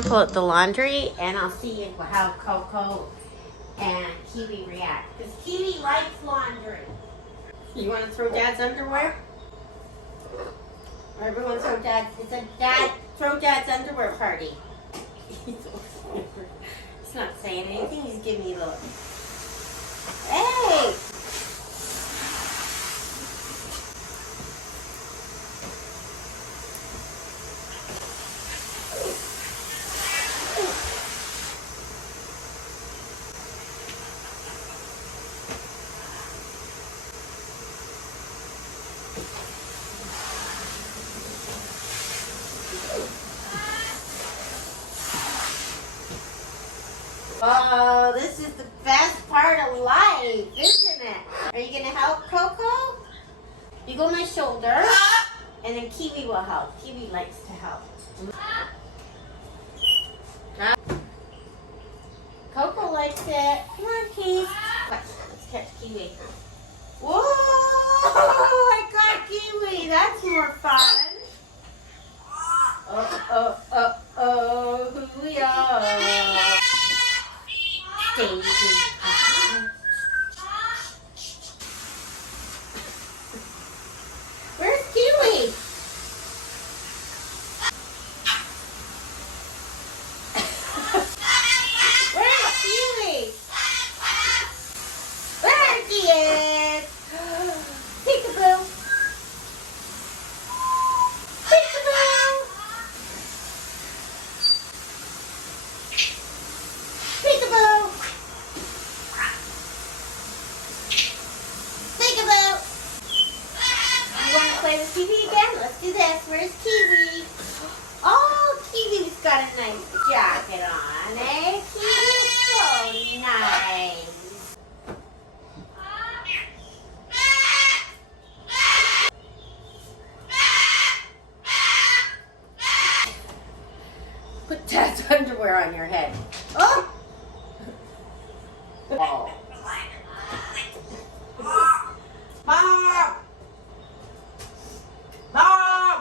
gonna pull out the laundry and I'll see how Coco and Kiwi react. Because Kiwi likes laundry. You want to throw Dad's underwear? Or everyone throw Dad's, it's a throw Dad's underwear party. He's not saying anything, he's giving me a look. Hey! Oh, this is the best part of life, isn't it? Are you going to help Coco? You go on my shoulder, and then Kiwi will help. Kiwi likes to help. Coco likes it. Come on, Kiwi. Let's catch Kiwi. Whoa! I got Kiwi. That's more fun. Who we are. Daisy. Where's Kiwi? Where's Kiwi? There she is. Peekaboo. Peekaboo. Peekaboo. Play with Kiwi again? Let's do this. Where's Kiwi? Oh, Kiwi's got a nice jacket on, eh? Kiwi's so nice. Put Dad's underwear on your head. Oh! Oh. Mom! Mom!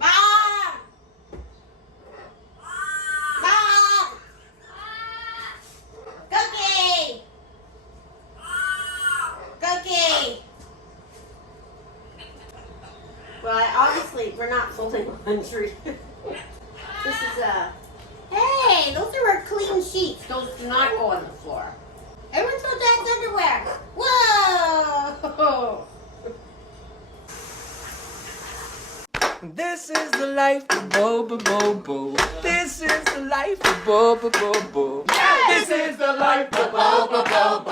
Mom! Mom! Cookie! Cookie! Well, obviously, we're not folding laundry. This is hey, those are our clean sheets. Those do not go on the floor. Everyone throw Dad's underwear. Whoa! This is the life of Bobo Bobo. This is the life of Bobo Bobo. This is the life of Bobo Bobo.